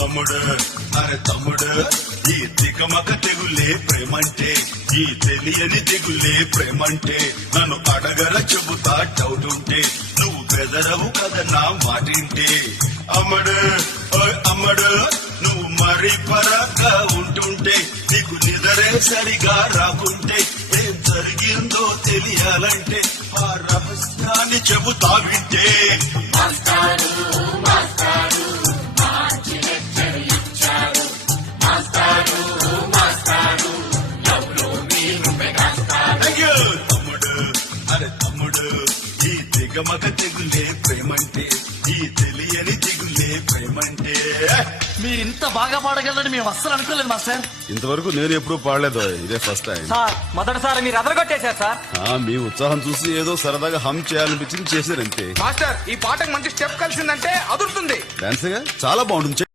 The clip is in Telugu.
తమ్ముడు అరే తమ్ముడు ఈ తికమక తెగులే ప్రేమంటే ఈ తెలియని తెగులే ప్రేమంటే నన్ను అడగర చెబుతా డౌట్ ఉంటే నువ్వు బెదరవు కదా నా మాటింటే అమ్మడు ఓయ్ అమ్మడు నువ్వు మరీ పరాగ్గా ఉంటుంటే నీకు నిదరే సరిగా రాకుంటే ఏం జరిగిందో తెలియాలంటే ఆ రహస్యాన్ని చెబుతా వింటే తమ్ముడు అరే తమ్ముడు ఈ దిగమగ తెగులే ప్రేమంటే ఈ తెలియని దిగులే ప్రేమంటే మీరింత బాగా పాడగలరని మేము అస్సలు అనుకోలేదు మాస్టర్. ఇంతవరకు నేను ఎప్పుడూ పాడలేదు, ఇదే ఫస్ట్ టైం. సార్ మొదటిసారి మీరు అదరగొట్టేశారు సార్. మీ ఉత్సాహం చూసి ఏదో సరదాగా హమ్ చేయాలనిపించింది చేశారంతే. మాస్టర్ ఈ పాటకు మంచి స్టెప్ కలిసిందంటే అదురుతుంది. డాన్స్ చాలా బాగుంటుంది.